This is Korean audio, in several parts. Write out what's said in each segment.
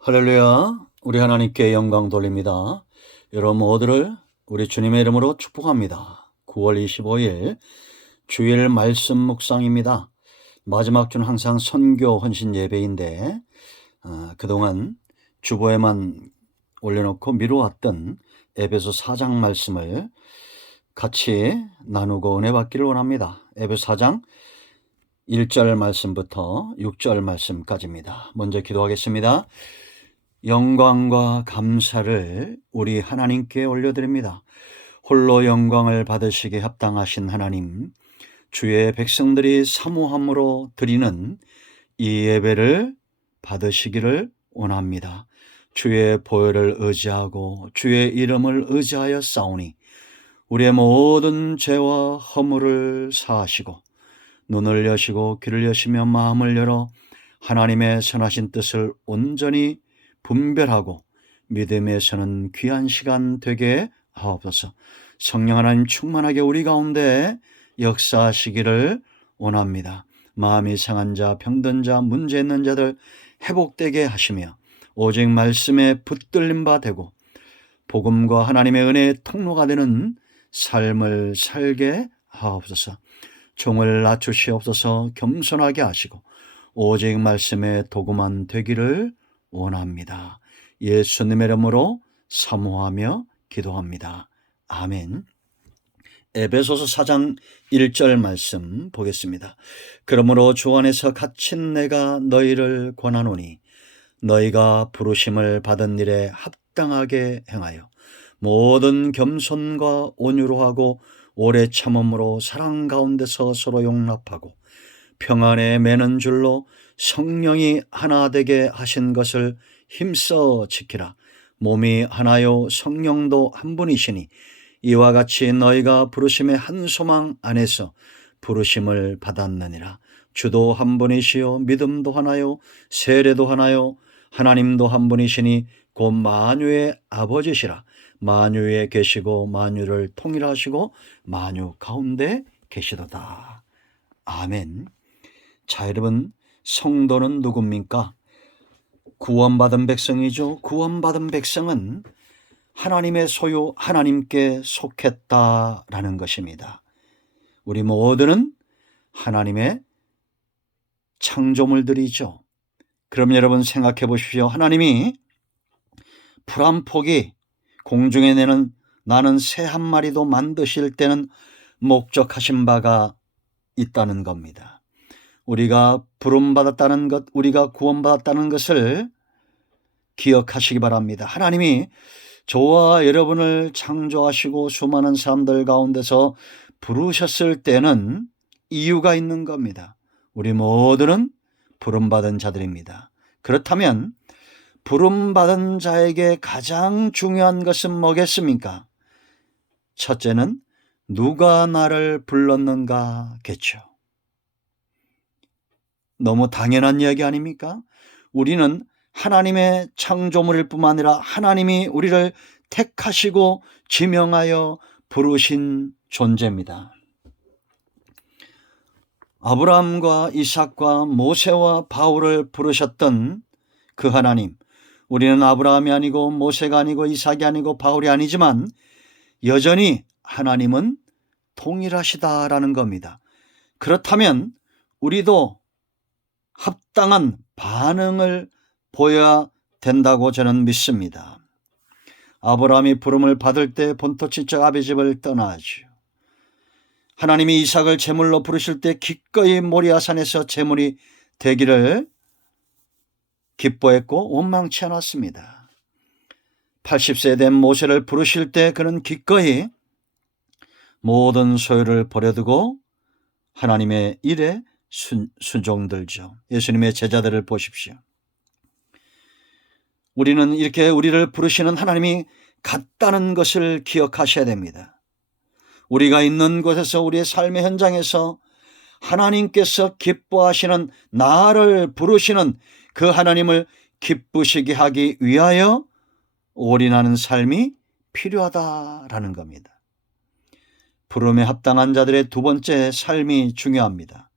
할렐루야. 우리 하나님께 영광 돌립니다. 여러분 모두를 우리 주님의 이름으로 축복합니다. 9월 25일 주일 말씀 묵상입니다. 마지막 주는 항상 선교 헌신 예배인데 그동안 주보에만 올려놓고 미루었던 에베소 4장 말씀을 같이 나누고 은혜 받기를 원합니다. 에베소 4장 1절 말씀부터 6절 말씀까지입니다. 먼저 기도하겠습니다. 영광과 감사를 우리 하나님께 올려드립니다. 홀로 영광을 받으시기에 합당하신 하나님, 주의 백성들이 사모함으로 드리는 이 예배를 받으시기를 원합니다. 주의 보혈을 의지하고 주의 이름을 의지하여 싸우니 우리의 모든 죄와 허물을 사하시고 눈을 여시고 귀를 여시며 마음을 열어 하나님의 선하신 뜻을 온전히 분별하고 믿음에 서는 귀한 시간 되게 하옵소서. 성령 하나님 충만하게 우리 가운데 역사하시기를 원합니다. 마음이 상한 자, 병든 자, 문제 있는 자들 회복되게 하시며 오직 말씀에 붙들림 바 되고 복음과 하나님의 은혜의 통로가 되는 삶을 살게 하옵소서. 종을 낮추시옵소서. 겸손하게 하시고 오직 말씀에 도구만 되기를 원합니다. 예수님의 이름으로 사모하며 기도합니다. 아멘. 에베소서 4장 1절 말씀 보겠습니다. 그러므로 주 안에서 갇힌 내가 너희를 권하노니 너희가 부르심을 받은 일에 합당하게 행하여 모든 겸손과 온유로 하고 오래 참음으로 사랑 가운데서 서로 용납하고 평안에 매는 줄로 성령이 하나 되게 하신 것을 힘써 지키라. 몸이 하나요 성령도 한 분이시니 이와 같이 너희가 부르심의 한 소망 안에서 부르심을 받았느니라. 주도 한 분이시요 믿음도 하나요 세례도 하나요 하나님도 한 분이시니 곧 만유의 아버지시라. 만유에 계시고 만유를 통일하시고 만유 가운데 계시도다. 아멘. 자, 여러분, 성도는 누굽니까? 구원받은 백성이죠. 구원받은 백성은 하나님의 소유, 하나님께 속했다라는 것입니다. 우리 모두는 하나님의 창조물들이죠. 그럼 여러분 생각해 보십시오. 하나님이 풀 한 포기 공중에 나는 새 한 마리도 만드실 때는 목적하신 바가 있다는 겁니다. 우리가 부름받았다는 것, 우리가 구원받았다는 것을 기억하시기 바랍니다. 하나님이 저와 여러분을 창조하시고 수많은 사람들 가운데서 부르셨을 때는 이유가 있는 겁니다. 우리 모두는 부름받은 자들입니다. 그렇다면 부름받은 자에게 가장 중요한 것은 뭐겠습니까? 첫째는 누가 나를 불렀는가겠죠. 너무 당연한 이야기 아닙니까? 우리는 하나님의 창조물일 뿐만 아니라 하나님이 우리를 택하시고 지명하여 부르신 존재입니다. 아브라함과 이삭과 모세와 바울을 부르셨던 그 하나님, 우리는 아브라함이 아니고 모세가 아니고 이삭이 아니고 바울이 아니지만 여전히 하나님은 동일하시다라는 겁니다. 그렇다면 우리도 합당한 반응을 보여야 된다고 저는 믿습니다. 아브라함이 부름을 받을 때 본토 친척 아비 집을 떠나죠. 하나님이 이삭을 제물로 부르실 때 기꺼이 모리아산에서 제물이 되기를 기뻐했고 원망치 않았습니다. 80세 된 모세를 부르실 때 그는 기꺼이 모든 소유를 버려두고 하나님의 일에 순종들죠. 예수님의 제자들을 보십시오. 우리는 이렇게 우리를 부르시는 하나님이 같다는 것을 기억하셔야 됩니다. 우리가 있는 곳에서 우리의 삶의 현장에서 하나님께서 기뻐하시는 나를 부르시는 그 하나님을 기쁘시게 하기 위하여 올인하는 삶이 필요하다라는 겁니다. 부름에 합당한 자들의 두 번째 삶이 중요합니다.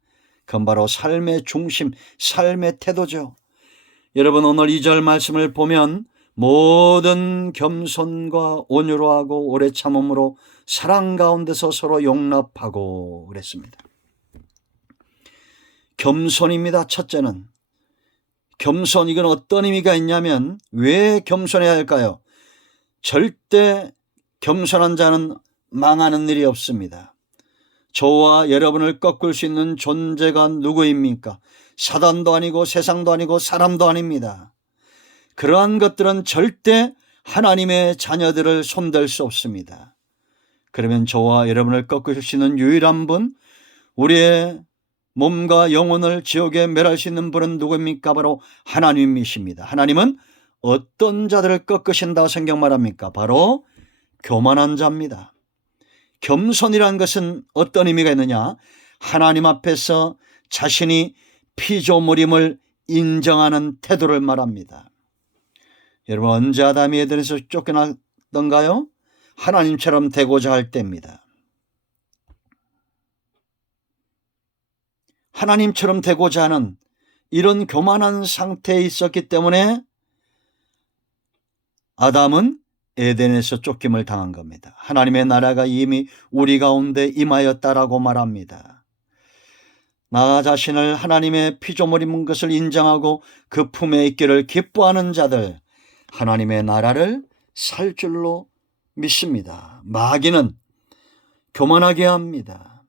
그건 바로 삶의 중심, 삶의 태도죠. 여러분, 오늘 2절 말씀을 보면 모든 겸손과 온유로 하고 오래 참음으로 사랑 가운데서 서로 용납하고 그랬습니다. 겸손입니다. 첫째는 겸손, 이건 어떤 의미가 있냐면 왜 겸손해야 할까요? 절대 겸손한 자는 망하는 일이 없습니다. 저와 여러분을 꺾을 수 있는 존재가 누구입니까? 사단도 아니고 세상도 아니고 사람도 아닙니다. 그러한 것들은 절대 하나님의 자녀들을 손댈 수 없습니다. 그러면 저와 여러분을 꺾으실 수 있는 유일한 분, 우리의 몸과 영혼을 지옥에 멸할 수 있는 분은 누구입니까? 바로 하나님이십니다. 하나님은 어떤 자들을 꺾으신다고 성경 말합니까? 바로 교만한 자입니다. 겸손이란 것은 어떤 의미가 있느냐? 하나님 앞에서 자신이 피조물임을 인정하는 태도를 말합니다. 여러분, 언제 아담이 에덴에서 쫓겨났던가요? 하나님처럼 되고자 할 때입니다. 하나님처럼 되고자 하는 이런 교만한 상태에 있었기 때문에 아담은 에덴에서 쫓김을 당한 겁니다. 하나님의 나라가 이미 우리 가운데 임하였다라고 말합니다. 나 자신을 하나님의 피조물인 것을 인정하고 그 품에 있기를 기뻐하는 자들, 하나님의 나라를 살 줄로 믿습니다. 마귀는 교만하게 합니다.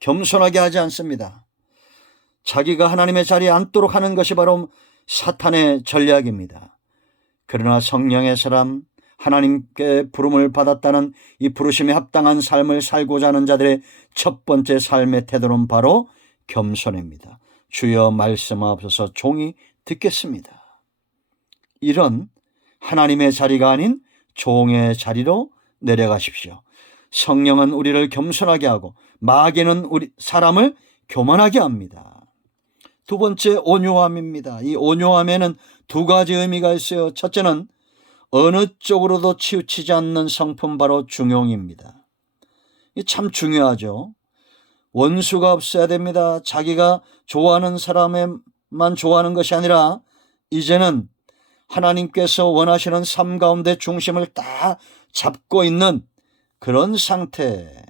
겸손하게 하지 않습니다. 자기가 하나님의 자리에 앉도록 하는 것이 바로 사탄의 전략입니다. 그러나 성령의 사람, 하나님께 부름을 받았다는 이 부르심에 합당한 삶을 살고자 하는 자들의 첫 번째 삶의 태도는 바로 겸손입니다. 주여 말씀하옵소서, 종이 듣겠습니다. 이런 하나님의 자리가 아닌 종의 자리로 내려가십시오. 성령은 우리를 겸손하게 하고 마귀는 우리 사람을 교만하게 합니다. 두 번째, 온유함입니다. 이 온유함에는 두 가지 의미가 있어요. 첫째는 어느 쪽으로도 치우치지 않는 성품, 바로 중용입니다. 이 참 중요하죠. 원수가 없어야 됩니다. 자기가 좋아하는 사람에만 좋아하는 것이 아니라 이제는 하나님께서 원하시는 삶 가운데 중심을 다 잡고 있는 그런 상태,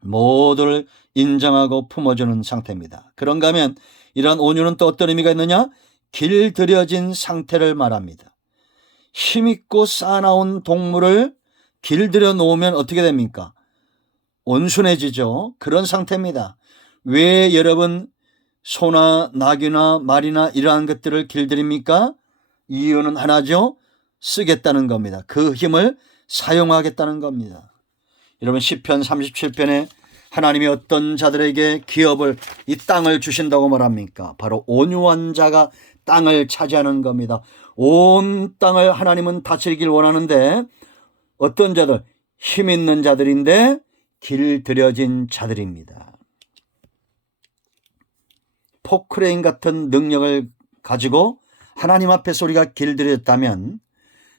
모두를 인정하고 품어주는 상태입니다. 그런가 하면 이러한 온유는 또 어떤 의미가 있느냐? 길들여진 상태를 말합니다. 힘있고 싸나운 동물을 길들여 놓으면 어떻게 됩니까? 온순해지죠. 그런 상태입니다. 왜 여러분 소나 나귀나 말이나 이러한 것들을 길들입니까? 이유는 하나죠. 쓰겠다는 겁니다. 그 힘을 사용하겠다는 겁니다. 여러분, 시편 37편에 하나님이 어떤 자들에게 기업을, 이 땅을 주신다고 말합니까? 바로 온유한 자가 땅을 차지하는 겁니다. 온 땅을 하나님은 다스리길 원하는데 어떤 자들? 힘 있는 자들인데 길들여진 자들입니다. 포크레인 같은 능력을 가지고 하나님 앞에서 우리가 길들였다면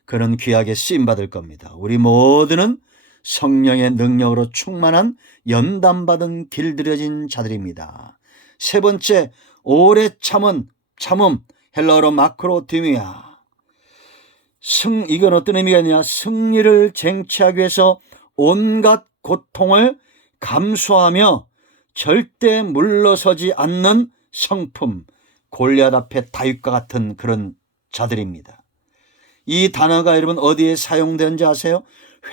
그는 귀하게 쓰임받을 겁니다. 우리 모두는 성령의 능력으로 충만한 연단받은 길들여진 자들입니다. 세 번째, 오래 참음, 헬라어로 마크로디미아. 이건 어떤 의미가 있느냐? 승리를 쟁취하기 위해서 온갖 고통을 감수하며 절대 물러서지 않는 성품, 골리앗 앞에 다윗과 같은 그런 자들입니다. 이 단어가 여러분 어디에 사용되는지 아세요?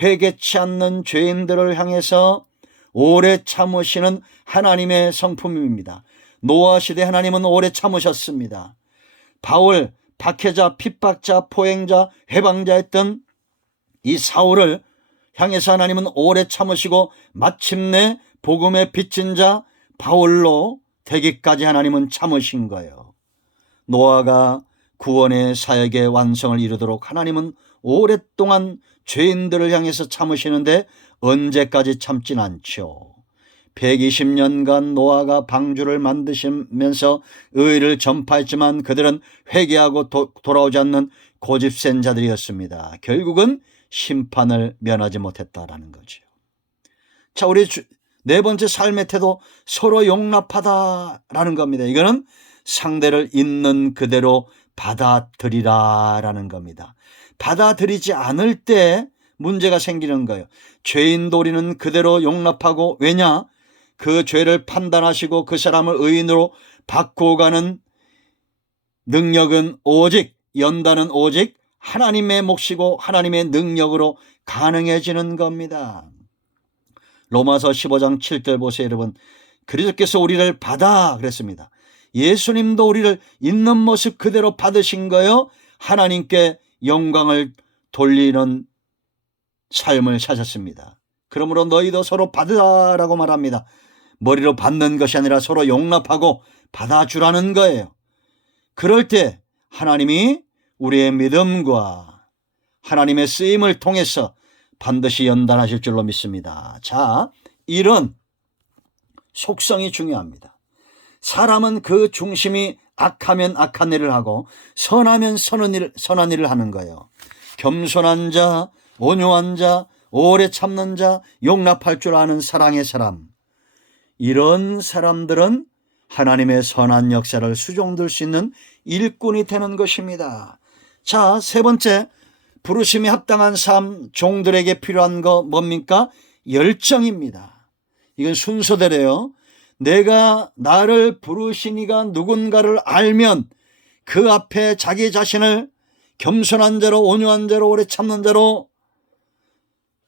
회개치 않는 죄인들을 향해서 오래 참으시는 하나님의 성품입니다. 노아 시대 하나님은 오래 참으셨습니다. 바울, 박해자, 핍박자, 포행자, 해방자였던 이 사울을 향해서 하나님은 오래 참으시고 마침내 복음의 빚진 자 바울로 되기까지 하나님은 참으신 거예요. 노아가 구원의 사역의 완성을 이루도록 하나님은 오랫동안 죄인들을 향해서 참으시는데 언제까지 참진 않죠. 120년간 노아가 방주를 만드시면서 의를 전파했지만 그들은 회개하고 돌아오지 않는 고집센 자들이었습니다. 결국은 심판을 면하지 못했다라는 거죠. 자, 우리 네 번째 삶의 태도, 서로 용납하다라는 겁니다. 이거는 상대를 있는 그대로 받아들이라라는 겁니다. 받아들이지 않을 때 문제가 생기는 거예요. 죄인 도리는 그대로 용납하고, 왜냐? 그 죄를 판단하시고 그 사람을 의인으로 바꾸어가는 능력은 오직, 연단은 오직 하나님의 몫이고 하나님의 능력으로 가능해지는 겁니다. 로마서 15장 7절 보세요, 여러분. 그리스도께서 우리를 받아 그랬습니다. 예수님도 우리를 있는 모습 그대로 받으신 거요, 하나님께 영광을 돌리는 삶을 사셨습니다. 그러므로 너희도 서로 받으라라고 말합니다. 머리로 받는 것이 아니라 서로 용납하고 받아주라는 거예요. 그럴 때 하나님이 우리의 믿음과 하나님의 쓰임을 통해서 반드시 연단하실 줄로 믿습니다. 자, 이런 속성이 중요합니다. 사람은 그 중심이 악하면 악한 일을 하고 선하면 선한 일을 하는 거예요. 겸손한 자, 온유한 자, 오래 참는 자, 용납할 줄 아는 사랑의 사람, 이런 사람들은 하나님의 선한 역사를 수종들 수 있는 일꾼이 되는 것입니다. 자, 세 번째, 부르심에 합당한 삶, 종들에게 필요한 거 뭡니까? 열정입니다. 이건 순서대로요. 내가 나를 부르신 이가 누군가를 알면 그 앞에 자기 자신을 겸손한 자로, 온유한 자로, 오래 참는 자로,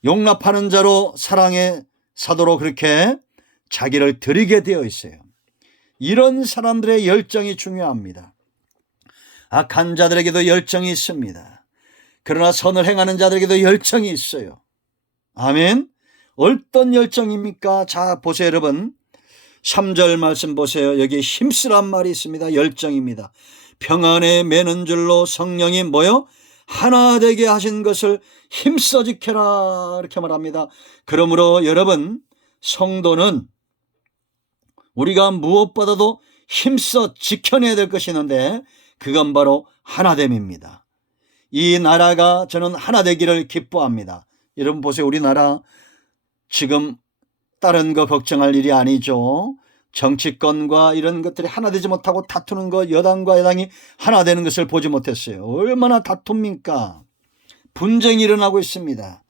용납하는 자로, 사랑의 사도로 그렇게 자기를 드리게 되어 있어요. 이런 사람들의 열정이 중요합니다. 악한 자들에게도 열정이 있습니다. 그러나 선을 행하는 자들에게도 열정이 있어요. 아멘. 어떤 열정입니까? 자, 보세요, 여러분. 3절 말씀 보세요. 여기 힘쓰란 말이 있습니다. 열정입니다. 평안에 매는 줄로 성령이 뭐요? 하나 되게 하신 것을 힘써 지켜라, 이렇게 말합니다. 그러므로 여러분, 성도는 우리가 무엇보다도 힘써 지켜내야 될 것이 있는데 그건 바로 하나됨입니다. 이 나라가 저는 하나 되기를 기뻐합니다. 여러분 보세요. 우리나라 지금 다른 거 걱정할 일이 아니죠. 정치권과 이런 것들이 하나 되지 못하고 다투는 거, 여당과 여당이 하나 되는 것을 보지 못했어요. 얼마나 다툽니까? 분쟁이 일어나고 있습니다.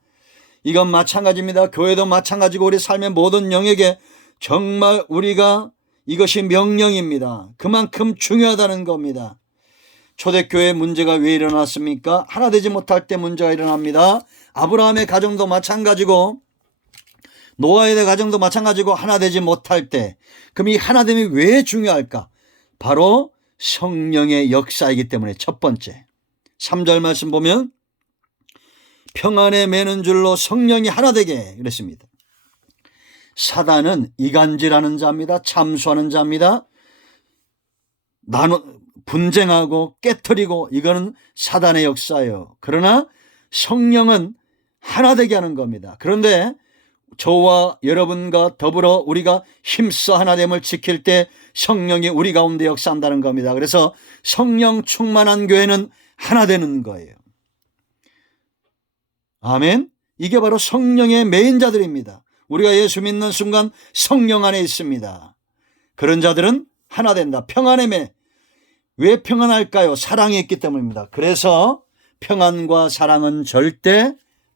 이건 마찬가지입니다. 교회도 마찬가지고 우리 삶의 모든 영역에 정말 우리가 이것이 명령입니다. 그만큼 중요하다는 겁니다. 초대교회 문제가 왜 일어났습니까? 하나 되지 못할 때 문제가 일어납니다. 아브라함의 가정도 마찬가지고 노아의 가정도 마찬가지고 하나 되지 못할 때, 그럼 이 하나됨이 왜 중요할까? 바로 성령의 역사이기 때문에. 첫 번째 3절 말씀 보면 평안에 매는 줄로 성령이 하나 되게 그랬습니다. 사단은 이간질하는 자입니다. 참수하는 자입니다. 분쟁하고 깨트리고, 이거는 사단의 역사예요. 그러나 성령은 하나 되게 하는 겁니다. 그런데 저와 여러분과 더불어 우리가 힘써 하나됨을 지킬 때 성령이 우리 가운데 역사한다는 겁니다. 그래서 성령 충만한 교회는 하나 되는 거예요. 아멘. 이게 바로 성령의 매인 자들입니다. 우리가 예수 믿는 순간 성령 안에 있습니다. 그런 자들은 하나 된다. 평안의 매. 왜 평안할까요? 사랑이 있기 때문입니다. 그래서 평안과 사랑은 절대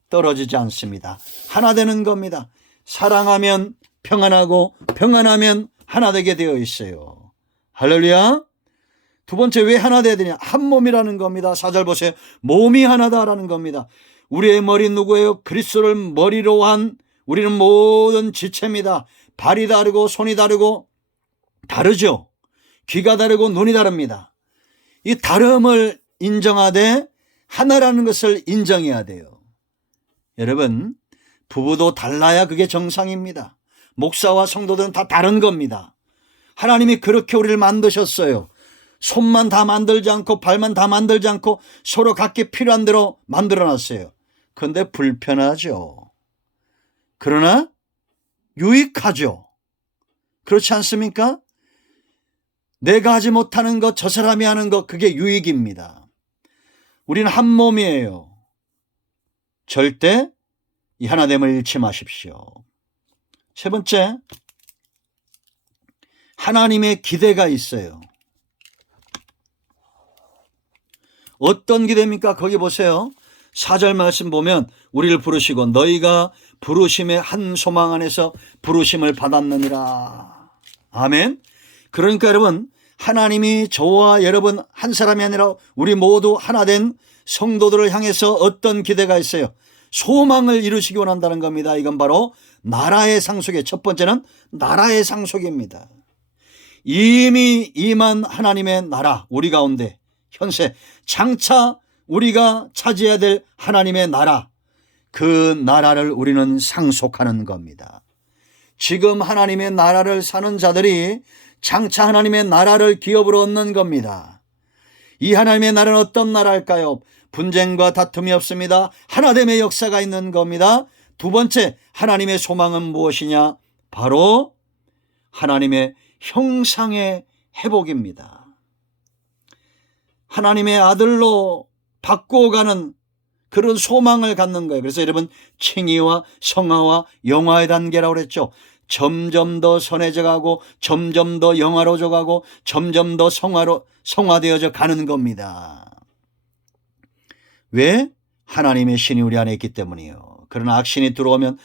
떨어지지 않습니다. 하나 되는 겁니다. 사랑하면 평안하고 평안하면 하나 되게 되어 있어요. 할렐루야. 두 번째, 왜 하나 되어야 되냐? 한 몸이라는 겁니다. 4절 보세요. 몸이 하나다라는 겁니다. 우리의 머리 누구예요? 그리스도를 머리로 한 우리는 모든 지체입니다. 발이 다르고 손이 다르고 다르죠. 귀가 다르고 눈이 다릅니다. 이 다름을 인정하되 하나라는 것을 인정해야 돼요. 여러분, 부부도 달라야 그게 정상입니다. 목사와 성도들은 다 다른 겁니다. 하나님이 그렇게 우리를 만드셨어요. 손만 다 만들지 않고 발만 다 만들지 않고 서로 각기 필요한 대로 만들어놨어요. 그런데 불편하죠. 그러나 유익하죠. 그렇지 않습니까? 내가 하지 못하는 것, 저 사람이 하는 것, 그게 유익입니다. 우리는 한 몸이에요. 절대 이 하나됨을 잃지 마십시오. 세 번째, 하나님의 기대가 있어요. 어떤 기대입니까? 거기 보세요. 4절 말씀 보면 우리를 부르시고 너희가 부르심의 한 소망 안에서 부르심을 받았느니라. 아멘. 그러니까 여러분, 하나님이 저와 여러분 한 사람이 아니라 우리 모두 하나 된 성도들을 향해서 어떤 기대가 있어요? 소망을 이루시기 원한다는 겁니다. 이건 바로 나라의 상속의 첫 번째는 나라의 상속입니다. 이미 임한 하나님의 나라, 우리 가운데 현세 장차 우리가 차지해야 될 하나님의 나라, 그 나라를 우리는 상속하는 겁니다. 지금 하나님의 나라를 사는 자들이 장차 하나님의 나라를 기업으로 얻는 겁니다. 이 하나님의 나라는 어떤 나라일까요? 분쟁과 다툼이 없습니다. 하나됨의 역사가 있는 겁니다. 두 번째, 하나님의 소망은 무엇이냐? 바로 하나님의 형상의 회복입니다. 하나님의 아들로 바꾸어가는 그런 소망을 갖는 거예요. 그래서 여러분, 칭의와 성화와 영화의 단계라고 그랬죠. 점점 더 선해져 가고 점점 더 영화로져 가고 점점 더 성화되어져 가는 겁니다. 왜? 하나님의 신이 우리 안에 있기 때문이에요. 그러나 악신이 들어오면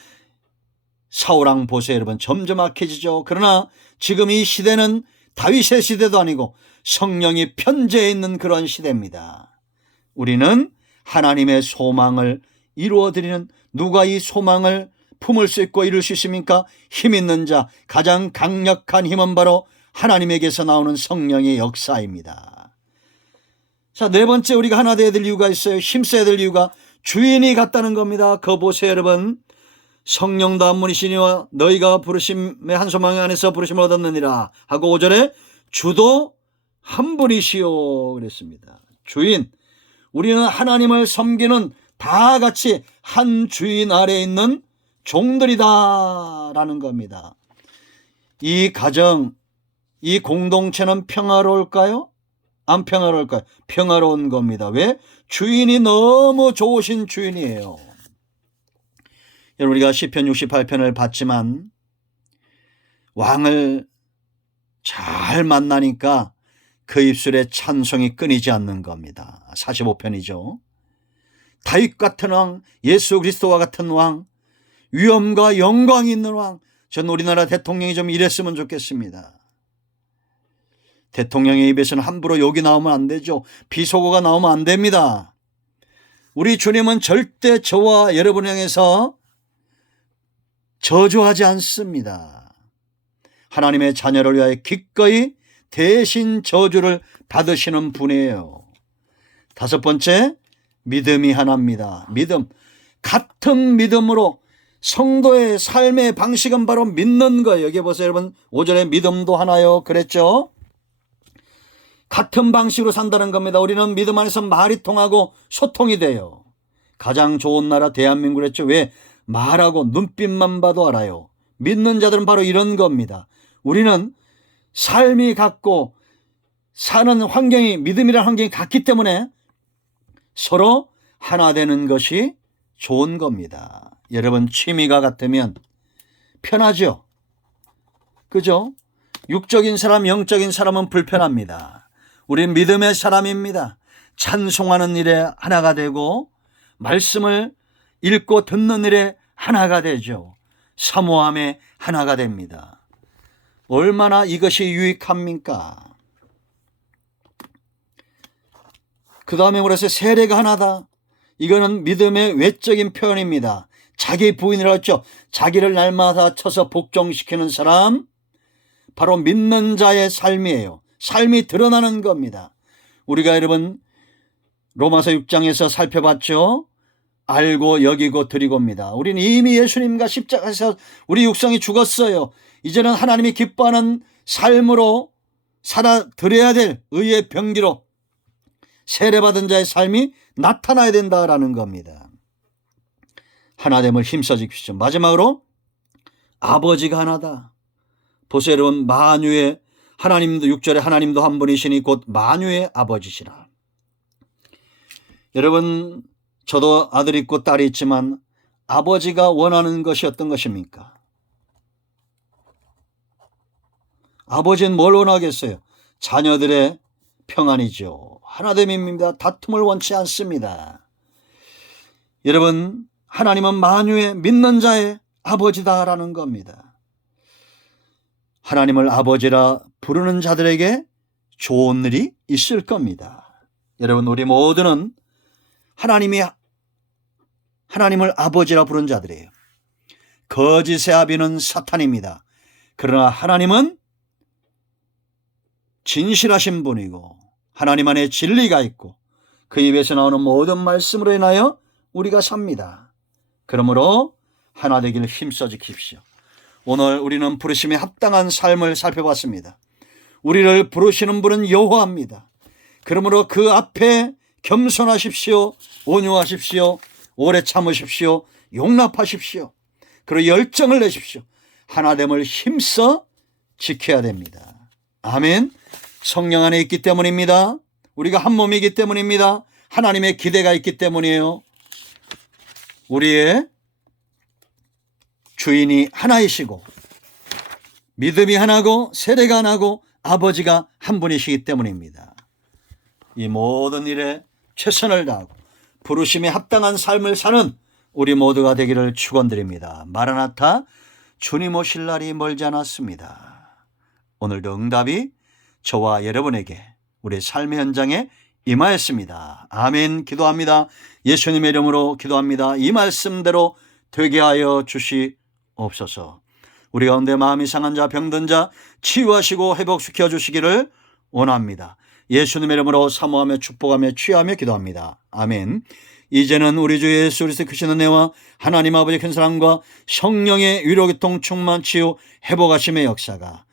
사울왕 보세요, 여러분. 점점 악해지죠. 그러나 지금 이 시대는 다윗의 시대도 아니고 성령이 편재해 있는 그런 시대입니다. 우리는 하나님의 소망을 이루어드리는, 누가 이 소망을 품을 수 있고 이룰 수 있습니까? 힘 있는 자, 가장 강력한 힘은 바로 하나님에게서 나오는 성령의 역사입니다. 자, 네 번째, 우리가 하나 되어야 될 이유가 있어요. 힘써야 될 이유가 주인이 같다는 겁니다. 그거 보세요, 여러분. 성령도 한 분이시니와 너희가 부르심의 한 소망 안에서 부르심을 얻었느니라 하고 5절에 주도 한 분이시오 그랬습니다. 주인, 우리는 하나님을 섬기는 다 같이 한 주인 아래에 있는 종들이다 라는 겁니다. 이 가정, 이 공동체는 평화로울까요? 안 평화로울까요? 평화로운 겁니다. 왜? 주인이 너무 좋으신 주인이에요. 여러분, 우리가 시편 68편을 봤지만 왕을 잘 만나니까 그 입술에 찬송이 끊이지 않는 겁니다. 45편이죠. 다윗 같은 왕, 예수 그리스도와 같은 왕, 위엄과 영광이 있는 왕. 전 우리나라 대통령이 좀 이랬으면 좋겠습니다. 대통령의 입에서는 함부로 욕이 나오면 안 되죠. 비속어가 나오면 안 됩니다. 우리 주님은 절대 저와 여러분 향해서 저주하지 않습니다. 하나님의 자녀를 위하여 기꺼이 대신 저주를 받으시는 분이에요. 다섯 번째, 믿음이 하나입니다. 믿음. 같은 믿음으로 성도의 삶의 방식은 바로 믿는 거예요. 여기 보세요, 여러분. 5절에 믿음도 하나요 그랬죠. 같은 방식으로 산다는 겁니다. 우리는 믿음 안에서 말이 통하고 소통이 돼요. 가장 좋은 나라 대한민국 그랬죠. 왜? 말하고 눈빛만 봐도 알아요. 믿는 자들은 바로 이런 겁니다. 우리는 삶이 같고 사는 환경이, 믿음이라는 환경이 같기 때문에 서로 하나 되는 것이 좋은 겁니다. 여러분, 취미가 같으면 편하죠? 그죠? 육적인 사람, 영적인 사람은 불편합니다. 우린 믿음의 사람입니다. 찬송하는 일에 하나가 되고 말씀을 읽고 듣는 일에 하나가 되죠. 사모함에 하나가 됩니다. 얼마나 이것이 유익합니까? 그 다음에 그래서 세례가 하나다. 이거는 믿음의 외적인 표현입니다. 자기 부인이라고 했죠. 자기를 날마다 쳐서 복종시키는 사람, 바로 믿는 자의 삶이에요. 삶이 드러나는 겁니다. 우리가 여러분 로마서 6장에서 살펴봤죠. 알고 여기고 드리고입니다. 우리는 이미 예수님과 십자가에서 우리 육성이 죽었어요. 이제는 하나님이 기뻐하는 삶으로 살아드려야 될 의의 병기로 세례받은 자의 삶이 나타나야 된다라는 겁니다. 하나됨을 힘써 지키시죠. 마지막으로 아버지가 하나다. 보세요, 여러분. 만유의 하나님도 6절에 하나님도 한 분이시니 곧 만유의 아버지시라. 여러분, 저도 아들이 있고 딸이 있지만 아버지가 원하는 것이 어떤 것입니까? 아버지는 뭘 원하겠어요? 자녀들의 평안이죠. 하나됨입니다. 다툼을 원치 않습니다. 여러분, 하나님은 만유의 믿는 자의 아버지다라는 겁니다. 하나님을 아버지라 부르는 자들에게 좋은 일이 있을 겁니다. 여러분, 우리 모두는 하나님을 아버지라 부른 자들이에요. 거짓의 아비는 사탄입니다. 그러나 하나님은 진실하신 분이고 하나님 안에 진리가 있고 그 입에서 나오는 모든 말씀으로 인하여 우리가 삽니다. 그러므로 하나 되기를 힘써 지킵시오. 오늘 우리는 부르심에 합당한 삶을 살펴봤습니다. 우리를 부르시는 분은 여호와입니다. 그러므로 그 앞에 겸손하십시오. 온유하십시오. 오래 참으십시오. 용납하십시오. 그리고 열정을 내십시오. 하나됨을 힘써 지켜야 됩니다. 아멘. 성령 안에 있기 때문입니다. 우리가 한 몸이기 때문입니다. 하나님의 기대가 있기 때문이에요. 우리의 주인이 하나이시고 믿음이 하나고 세례가 하나고 아버지가 한 분이시기 때문입니다. 이 모든 일에 최선을 다하고 부르심에 합당한 삶을 사는 우리 모두가 되기를 축원드립니다. 마라나타, 주님 오실 날이 멀지 않았습니다. 오늘도 응답이 저와 여러분에게 우리 삶의 현장에 임하였습니다. 아멘. 기도합니다. 예수님의 이름으로 기도합니다. 이 말씀대로 되게 하여 주시옵소서. 우리 가운데 마음이 상한 자, 병든 자 치유하시고 회복시켜 주시기를 원합니다. 예수님의 이름으로 사모하며 축복하며 취하며 기도합니다. 아멘. 이제는 우리 주 예수 그리스도의 크신 은혜와 하나님 아버지의 큰 사랑과 성령의 위로교통 충만 치유 회복하심의 역사가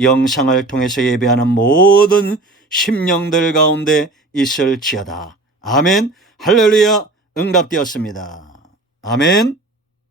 영상을 통해서 예배하는 모든 심령들 가운데 있을지어다. 아멘. 할렐루야. 응답되었습니다. 아멘.